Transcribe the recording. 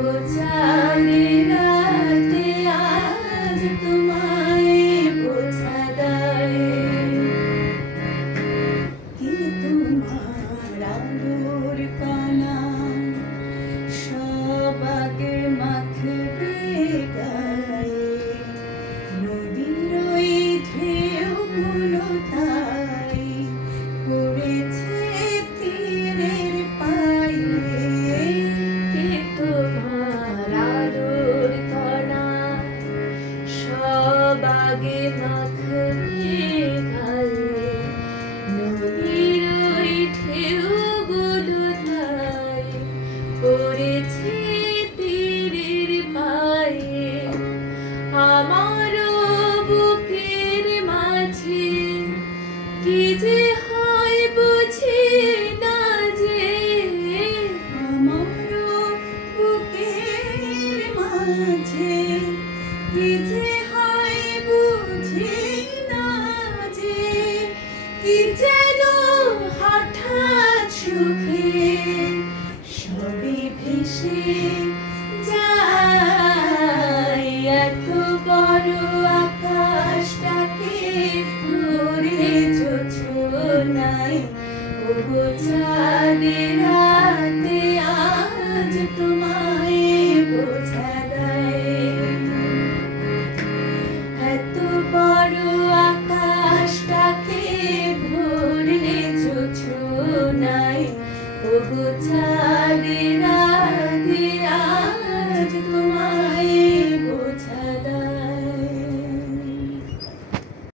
ওগো চাঁদের রাতে আজ তোমায় বোঝা দেয় কি তোমার আলোর কণা সব আগে মাখবে গায়ে নদীর ওই ঢেউগুলো তাই পড়েছে তীরের পায়ে কে তোমার আলোর কণা সব আগে মাখবে গায়ে নদীর ওই ঢেউগুলো তাই পড়েছে তীরের পায়ে আমার বুকের মাঝে কি যে হয় বুঝি না যে আমার বুকের মাঝে কি যে হয় বুঝি না যে কি যেন হঠাৎ সুখে সবই ভেসে যায় এত বড় আকাশটাকে ভরেছ ছোনায় ওগো চাঁদের রাতে আজ তোমার